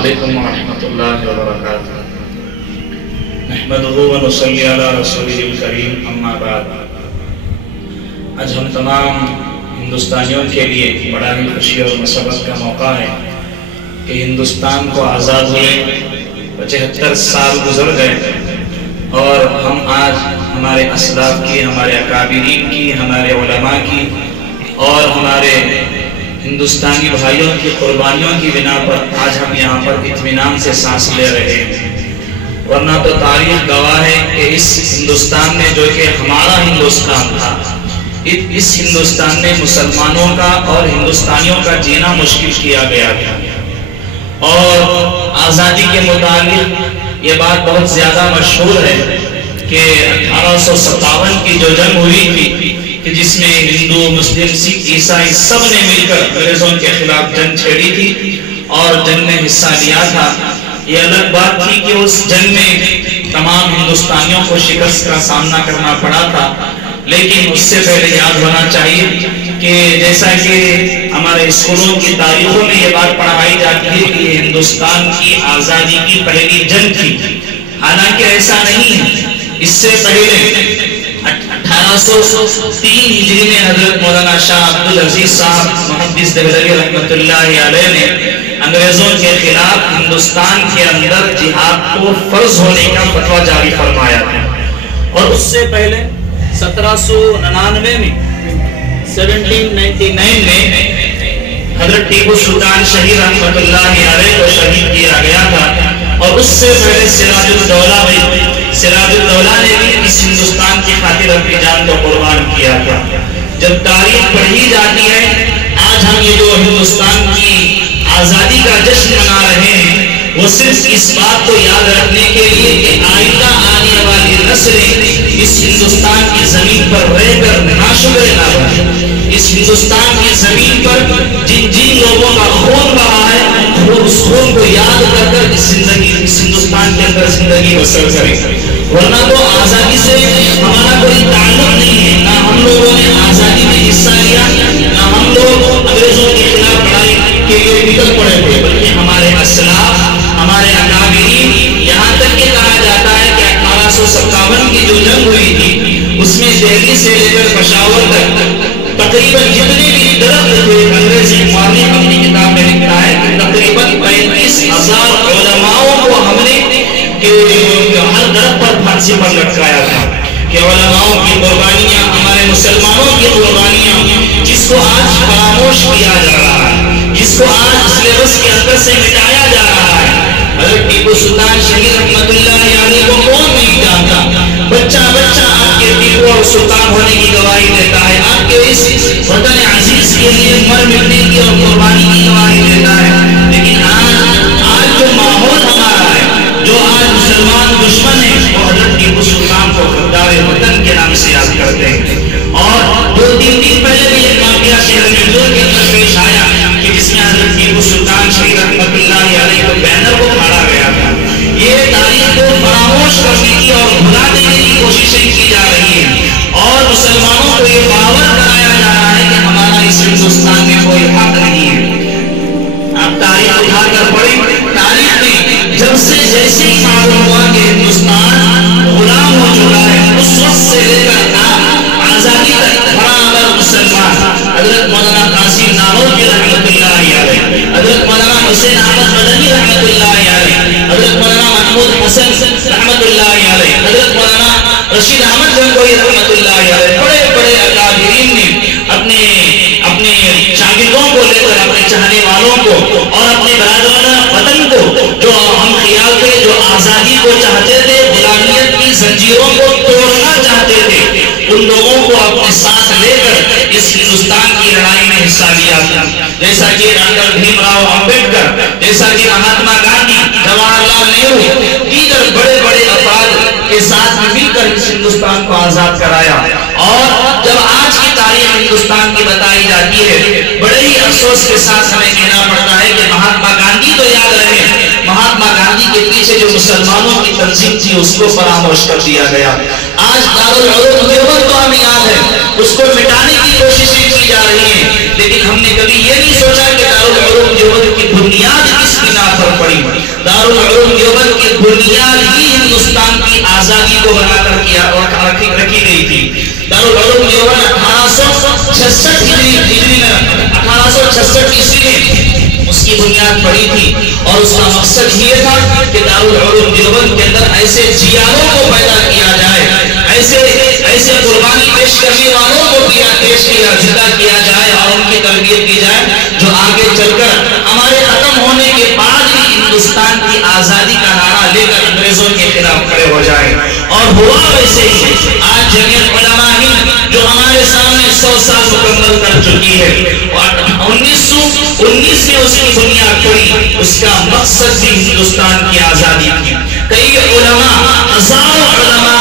علیکم ورحمۃ اللہ وبرکاتہ۔ نحمدہ و نصلی علی رسولہ الکریم، اما بعد۔ آج ہم تمام ہندوستانیوں کے لیے بڑا ہی خوشی اور مسرت کا موقع ہے کہ ہندوستان کو آزاد ہوئے 75 سال گزر گئے، اور ہم آج ہمارے اسلاف کی، ہمارے اکابرین کی، ہمارے علماء کی اور ہمارے ہندوستانی بھائیوں کی قربانیوں کی بنا پر آج ہم یہاں پر اطمینان سے سانس لے رہے ہیں، ورنہ تو تاریخ گواہ ہے کہ اس ہندوستان میں جو کہ ہمارا ہندوستان تھا، اس ہندوستان میں مسلمانوں کا اور ہندوستانیوں کا جینا مشکل کیا گیا تھا۔ اور آزادی کے متعلق یہ بات بہت زیادہ مشہور ہے کہ 1857 کی جو جنگ ہوئی تھی کہ جس میں ہندو، مسلم، سکھ، عیسائی سب نے مل کر انگریزوں کے خلاف جنگ چھیڑی تھی اور جنگ میں حصہ لیا تھا۔ یہ الگ بات تھی کہ اس جنگ میں تمام ہندوستانیوں کو شکست کا سامنا کرنا پڑا تھا، لیکن اس سے پہلے یاد ہونا چاہیے کہ جیسا کہ ہمارے اسکولوں کی تاریخوں میں یہ بات پڑھائی جاتی ہے کہ یہ ہندوستان کی آزادی کی پہلی جنگ تھی، حالانکہ ایسا نہیں ہے۔ اس سے پہلے 1803 ہجری میں حضرت مولانا شاہ عبدالعزیز صاحب محدث دہلوی رحمۃ اللہ علیہ نے انگریزوں کے خلاف ہندوستان کے اندر جہاد کو فرض ہونے کا فتویٰ جاری فرمایا تھا، اور اس سے پہلے 1799 میں 1799 میں حضرت ٹیپو سلطان شہید رحمۃ اللہ علیہ کو شہید کیا گیا تھا، اور اس سے پہلے سراج الدولہ نے بھی اس ہندوستان کی خاطر اپنی جان کو قربان کیا تھا۔ جب تاریخ پڑھی جاتی ہے، آج ہم یہ جو ہندوستان کی آزادی کا جشن منا رہے ہیں، وہ صرف اس بات کو یاد رکھنے کے لیے کہ آئندہ آنے والی نسلیں اس ہندوستان کی زمین پر رہ کر ناشکرے نہ بنیں۔ اس ہندوستان کی زمین پر جن لوگوں کا خون بہا ہے، اس خون کو یاد کر کر اس ہندوستان کے اندر زندگی بسر کریں، ورنہ تو آزادی سے ہمارا کوئی تعلق نہیں ہے۔ نہ ہم لوگوں نے آزادی میں حصہ لیا، نہ ہم لوگ انگریزوں کے خلاف لڑائی کے لیے نکل پڑے تھے، بلکہ ہمارے اسلاف، ہمارے اکابرین، یہاں تک کہ کہا جاتا ہے کہ 1857 کی جو جنگ ہوئی تھی اس میں دہلی سے لے کر پشاور تک تقریباً جتنے بھی درخت تھے، انگریزی مورخ اپنی کتاب میں لکھتا ہے کہ تقریباً 35,000 علماءوں کو ہم نے ہر درخت پر پھانسی پر لٹکایا تھا، کہ علماءوں کی قربانیاں، ہمارے مسلمانوں کی قربانیاں، جس کو آج فراموش کیا جا رہا ہے، جس کو آج سلیبس کے اندر سے مٹایا جا رہا ہے۔ حضرت ٹیپو سلطان شہید رحمۃ اللہ علیہ کو کون نہیں جانتا؟ بچہ آپ کے ٹیپو اور سلطان ہونے کی گواہی دیتا ہے، آپ کے اس وطن عزیز کے لیے مر مٹنے کی اور قربانی کی گواہی دیتا ہے، لیکن آج جو ماحول ہمارا ہے، جو آج مسلمان دشمن ہیں، وہ حضرت ٹیپو سلطان کو غدار وطن کے نام سے یاد کرتے ہیں۔ اور 2-3 دن پہلے بھی ایک واقعہ شہر منظور کے اندر پیش آیا کہ جس میں حضرت ٹیپو سلطان شہید رحمۃ اللہ علیہ کو بینر کو پھاڑا گیا تھا۔ یہ تاریخ کو فراموش کرنے کی اور بھلا دینے کی کوششیں کی جا رہی ہیں، اور مسلمانوں کو یہ باور کرایا جا رہا ہے کہ ہمارا اس ہندوستان میں کوئی حق نہیں ہے۔ آپ تاریخ اٹھا کر پڑھیں، تاریخ میں جب سے جیسے ہی معلوم ہوا کہ ہندوستان غلام ہو چکا ہے، اس وقت سے لے کر آزادی تک برابر مسلمان حضرت مولانا قاسم نانوتوی رحمۃ اللہ علیہ، حضرت مولانا حسین احمد مدنی رحمۃ اللہ علیہ، حضرت مولانا محمود حسن رحمۃ اللہ علیہ، حضرت مولانا رشید احمد گنگوئی رحمۃ اللہ علیہ، بڑے بڑے اکابرین نے اپنے شاگردوں کو لے کر، اپنے چاہنے والوں کو اور اپنے برادران وطن کو، جو ہم خیال تھے، جو آزادی کو چاہتے تھے، غلامیت کی زنجیروں کو توڑنا چاہتے تھے، ان لوگوں کو اپنے ساتھ لے کر اس ہندوستان کی لڑائی میں حصہ لیا تھا۔ جیسا کہ ڈاکٹر بھیم راؤ امبیڈکر، جیسا کہ مہاتما گاندھی، جواہر لال نہرو، دیگر بڑے بڑے افراد کے ساتھ مل کر اس ہندوستان کو آزاد کرایا۔ اور جب آج کی تاریخ ہندوستان کی بتائی جاتی ہے، بڑے ہی افسوس کے ساتھ ہمیں کہنا پڑتا ہے کہ مہاتما گاندھی تو یاد رہے، مہاتما گاندھی کے پیچھے جو مسلمانوں کی تنظیم تھی اس کو فراموش کر دیا گیا۔ آج دارالعلوم دیوبند تو ہمیں یاد ہے، اس کو مٹانے کی کوششیں کی جا رہی ہیں، لیکن ہم نے کبھی یہ نہیں سوچا کہ دارالعلوم دیوبند کی بنیاد کس بنا پر پڑی؟ دارالعلوم دیوبند کی بنیاد ہی ہندوستان کی آزادی کو بنا کر رکھی گئی تھی۔ دارالعلوم دیوبند 1866 ہجری میں 1866 عیسوی میں اس کی بنیاد پڑی تھی، اور اس کا مقصد یہ تھا کہ دارالعلوم دیوبند کے اندر ایسے جیانوں کو پیدا کیا جائے، ایسے قربانی پیش کرنے والوں کو زندہ کیا جائے اور ان کی تربیت کی جائے، جو آگے چل کر ہمارے ختم ہونے کے بعد بھی ہندوستان کی آزادی کا نعرہ لے کر انگریزوں کے خلاف کھڑے ہو جائے۔ اور ہوا ویسے ہی۔ آج جمعیت علماء ہند جو ہمارے سامنے 100 سال مکمل کر چکی ہے، اور 1919 میں اس کی بنیاد پڑی، اس کا مقصد بھی ہندوستان کی آزادی تھی۔ کئی علماء، ہزاروں علماء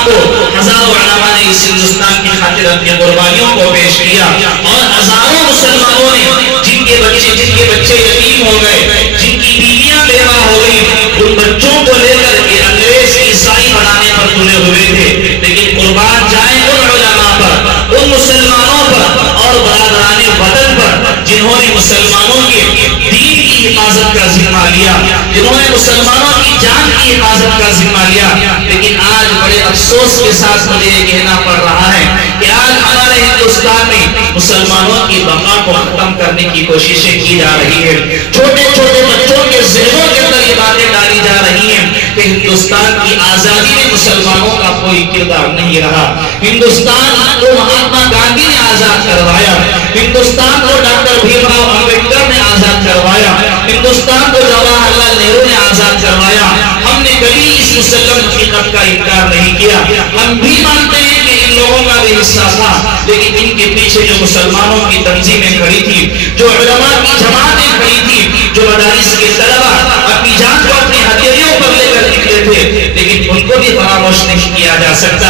نے اس ہندوستان کی خاطر اپنی قربانیوں کو پیش کیا، اور ہزاروں مسلمانوں نے جن کے بچے یتیم ہو گئے، جن کی بیویاں بیوہ ہو گئی، ان بچوں کو لے کر یہ انگریز عیسائی بنانے پر تلے ہوئے تھے، لیکن قربان جائیں ان علماء پر، ان مسلمانوں پر اور برادران وطن پر جنہوں نے مسلمانوں کے دین کی حفاظت کا ذمہ لیا، جنہوں نے مسلمانوں کی جان کی حفاظت کا ذمہ لیا۔ لیکن آج بڑے افسوس کے ساتھ مجھے یہ کہنا پڑ رہا ہے کہ آج ہمارے ہندوستان میں مسلمانوں کی بقا کو ختم کرنے کی کوششیں کی جا رہی ہے۔ چھوٹے چھوٹے بچوں کے ذہنوں کے اندر یہ باتیں ڈالی جا رہی ہیں کہ ہندوستان کی آزادی میں مسلمانوں کا کوئی کردار نہیں رہا، ہندوستان کو مہاتما گاندھی نے آزاد کروایا، ہندوستان کو ڈاکٹر بھیم راؤ امبیڈکر نے آزاد کروایا، ہندوستان کو جواہر لال نہرو نے آزاد کروایا۔ ہم نے کبھی اس مسلم حقیقت کا انکار نہیں کیا، ہم بھی مانتے ہیں کہ ان لوگوں کا بھی حصہ تھا، لیکن ان کے پیچھے جو مسلمانوں کی تنظیمیں کھڑی تھی، جو علماء کی جماعتیں کھڑی تھی، جو مدارس کے طلبہ اپنی جان کو اپنی ہتھیلیوں پر لے کر نکلے تھے، لیکن ان کو بھی فراموش نہیں کیا جا سکتا۔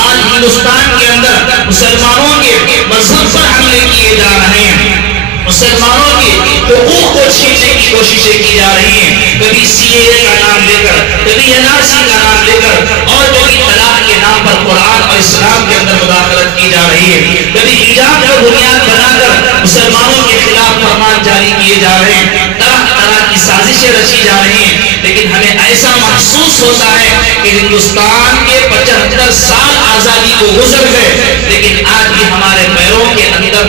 آج ہندوستان کے اندر مسلمانوں کے مذہب پر حملے کیے جا رہے ہیں، مسلمانوں کے حقوق کو چھیننے کی کوششیں کی جا رہی ہیں، کبھی سی اے اے کا نام لے کر، کبھی این آر سی کا نام لے کر، اور کبھی طلاق کے نام پر قرآن اور اسلام کے اندر مداخلت کی جا رہی ہے، کبھی حجاب کو بنیاد بنا کر مسلمانوں کے خلاف فرمان جاری کیے جا رہے ہیں، طرح طرح کی سازشیں رچی جا رہی ہیں۔ لیکن ہمیں ایسا محسوس ہوتا ہے کہ ہندوستان کے 75 سال آزادی کو گزر گئے، لیکن آج بھی ہمارے پیروں کے اندر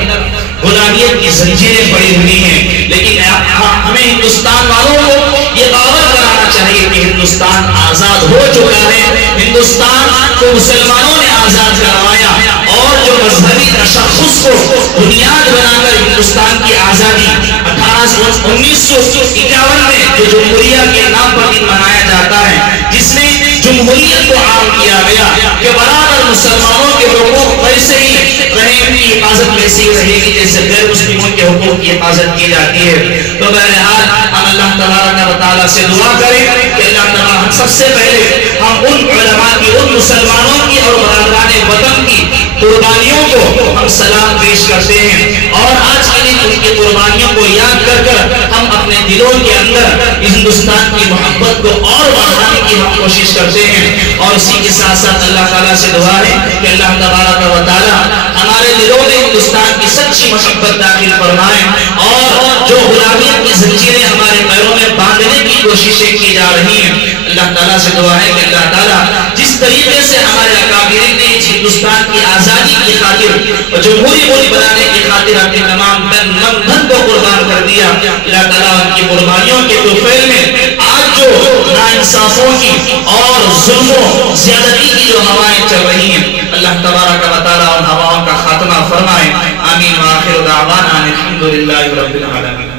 غلامیت کی زنجیریں پڑی ہوئی ہیں۔ لیکن ہمیں ہندوستان والوں کو یہ باور کرانا چاہیے کہ ہندوستان آزاد ہو چکا ہے، ہندوستان کو مسلمانوں نے آزاد کروایا، اور جو مذہبی تشخص کو بنیاد بنا کر ہندوستان کی آزادی 1951 میں جو جمہوریہ کے نام پر دن منایا جاتا ہے، جس میں جمہوریت کو عام کیا گیا کہ برابر مسلمانوں کے حقوق ویسے ہی رہیں، ان کی حفاظت ویسے ہی رہے گی جیسے غیر مسلموں کے حقوق کی حفاظت کی جاتی ہے۔ تو بہرحال ہم اللہ تبارک و تعالیٰ سے دعا کریں کہ اللہ تعالیٰ سب سے پہلے ہم ان علماء کی، ان مسلمانوں کی اور برادران وطن کی قربانیوں کو ہم سلام پیش کرتے ہیں، اور آج کے دن ان کی قربانیوں کو یاد کر کر ہم اپنے دلوں کے اندر ہندوستان کی محبت کو اور بڑھانے کی ہم کوشش کرتے ہیں۔ اور اسی کے ساتھ ساتھ اللہ تعالیٰ سے دعا ہے کہ اللہ تبارک و تعالیٰ ہمارے دلوں میں ہندوستان کی سچی محبت داخل فرمائے، اور جو غلامیت کی زنجیریں ہمارے پیروں میں باندھنے کی کوششیں کی جا رہی ہیں، اللہ تعالیٰ سے دعا ہے کہ اللہ تعالیٰ جس طریقے سے ہمارے اکابرین نے اس ہندوستان کی آزادی کی خاطر اور جمہوری ملک بنانے کی خاطر اپنے تمام تن من دھن کو قربان کر دیا، اللہ تعالیٰ ان کی قربانیوں کے طوفیل میں آج جو ناانصافوں کی اور ظلموں زیادتی کی جو ہوائیں چل رہی ہیں، اللہ تبارک و تعالیٰ ان ہواؤں کا خاتمہ فرمائے۔ آمین و آخر دعوانا الحمدللہ رب العالمین۔